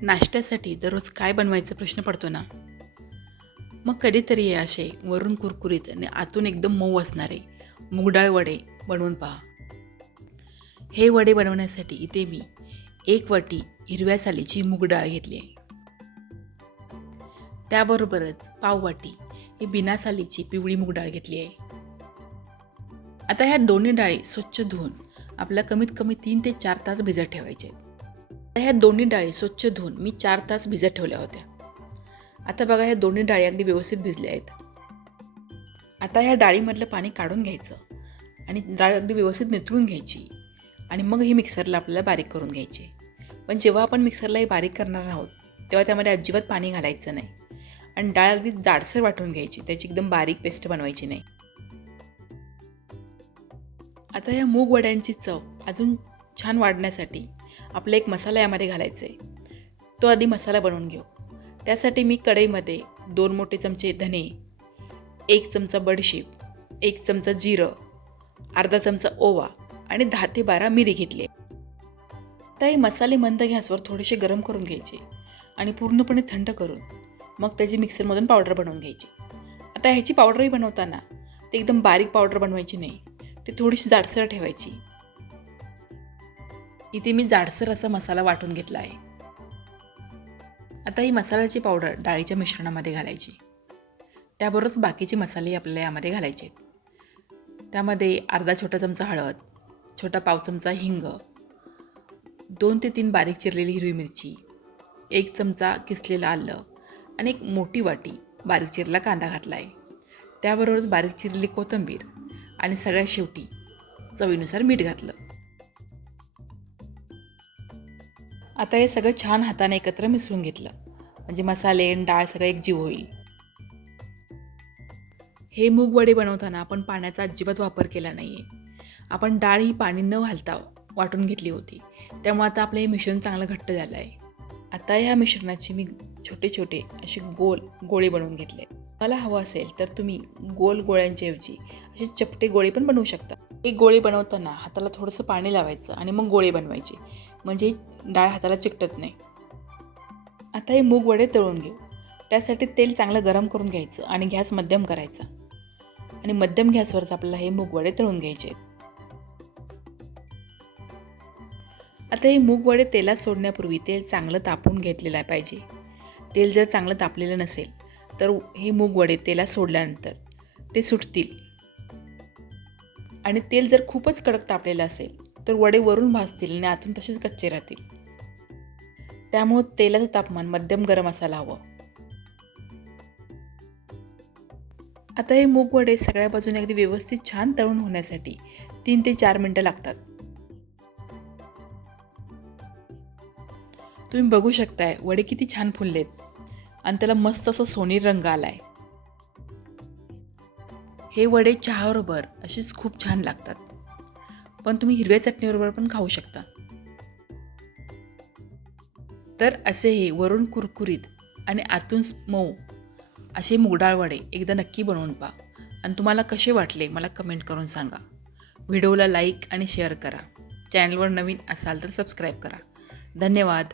नाश्त्यासाठी दररोज काय बनवायचा प्रश्न पडतो ना. मग कधीतरी हे असे वरून कुरकुरीत आणि आतून एकदम मऊ असणारे मूगडाळ वडे बनवून पहा. हे वडे बनवण्यासाठी इथे मी 1 वाटी हिरव्या सालीची मूगडाळ घेतली आहे. त्याबरोबरच पाव वाटी ही बिना सालीची पिवळी मूगडाळ घेतली आहे. आता ह्या दोन्ही डाळी स्वच्छ धुवून आपल्याला कमीत कमी 3 ते 4 तास भिजत ठेवायचे. ह्या दोन्ही डाळी स्वच्छ धुवून मी 4 तास भिजत ठेवल्या होत्या. आता बघा, ह्या दोन्ही डाळी अगदी व्यवस्थित भिजल्या आहेत. आता ह्या डाळीमधलं पाणी काढून घ्यायचं आणि डाळ अगदी व्यवस्थित निथळून घ्यायची आणि मग ही मिक्सरला आपल्याला बारीक करून घ्यायची. पण जेव्हा आपण मिक्सरला हे बारीक करणार आहोत तेव्हा त्यामध्ये अजिबात पाणी घालायचं नाही आणि डाळ अगदी जाडसर वाटून घ्यायची, त्याची एकदम बारीक पेस्ट बनवायची नाही. आता या मूग वड्यांची चव अजून छान वाढण्यासाठी आपला एक मसाला यामध्ये घालायचा आहे. तो आधी मसाला बनवून घेऊ. त्यासाठी मी कढईमध्ये 2 मोठे चमचे धने, 1 चमचा बडीशेप, 1 चमचा जिरं, अर्धा चमचा ओवा आणि 10 ते 12 मिरी घेतली. आता हे मसाले मंद गॅसवर थोडेसे गरम करून घ्यायचे आणि पूर्णपणे थंड करून मग त्याची मिक्सरमधून पावडर बनवून घ्यायची. आता ह्याची पावडरही बनवताना ते एकदम बारीक पावडर बनवायची नाही, ती थोडीशी जाडसर ठेवायची. इथे मी जाडसर असा मसाला वाटून घेतला आहे. आता ही मसाल्याची पावडर डाळीच्या मिश्रणामध्ये घालायची. त्याबरोबरच बाकीचे मसाले आपल्याला यामध्ये घालायचे. त्यामध्ये अर्धा छोटा चमचा हळद, छोटा पाव चमचा हिंग, 2 ते 3 बारीक चिरलेली हिरवी मिरची, 1 चमचा किसलेलं आलं आणि 1 मोठी वाटी बारीक चिरलेला कांदा घातला आहे. त्याबरोबरच बारीक चिरलेली कोथिंबीर आणि सगळ्यात शेवटी चवीनुसार मीठ घातलं. आता हे सगळं छान हाताने एकत्र मिसळून घेतलं म्हणजे मसाले आणि डाळ सगळं एकजीव होईल. हे मूग वडे बनवताना आपण पाण्याचा अजिबात वापर केला नाही आहे. आपण डाळ ही पाणी न घालता वाटून घेतली होती, त्यामुळे आता आपलं हे मिश्रण चांगलं घट्ट झालं आहे. आता ह्या मिश्रणाची मी छोटे छोटे असे गोल गोळे बनवून घेतले. मला हवं असेल तर तुम्ही गोल गोळ्यांच्या ऐवजी असे चपटे गोळे पण बनवू शकता. हे गोळे बनवताना हाताला थोडंसं पाणी लावायचं आणि मग गोळे बनवायचे, म्हणजे डाळ हाताला चिकटत नाही. आता हे मूग वडे तळून घेऊ. त्यासाठी तेल चांगलं गरम करून घ्यायचं आणि गॅस मध्यम करायचा आणि मध्यम गॅसवरच आपल्याला हे मूग वडे तळून घ्यायचे आहेत. आता हे मूग वडे तेलात सोडण्यापूर्वी तेल चांगलं तापवून घेतलेलं पाहिजे. तेल जर चांगलं तापलेलं नसेल तर हे मूग वडे तेलात सोडल्यानंतर ते सुटतील आणि तेल जर खूपच कडक तापलेलं असेल तर वडे वरून भाजतील आणि आतून तसेच कच्चे राहतील. त्यामुळे तेलाचं तापमान मध्यम गरम असायला हवं. आता हे मूग वडे सगळ्या बाजूने अगदी व्यवस्थित छान तळून होण्यासाठी 3 ते 4 मिनिटं लागतात. तुम्ही बघू शकताय वडे किती छान फुललेत आणि त्याला मस्त असं सोनेरी रंग आलाय. हे वडे चहाबरोबर अशीच खूप छान लागतात, पण तुम्ही हिरव्या चटणीबरोबर पण खाऊ शकता. तर असे हे वरून कुरकुरीत आणि आतून मऊ असे मूगडाळ वडे एकदा नक्की बनवून पहा आणि तुम्हाला कसे वाटले मला कमेंट करून सांगा. व्हिडिओला लाईक आणि शेअर करा. चॅनलवर नवीन असाल तर सबस्क्राईब करा. धन्यवाद.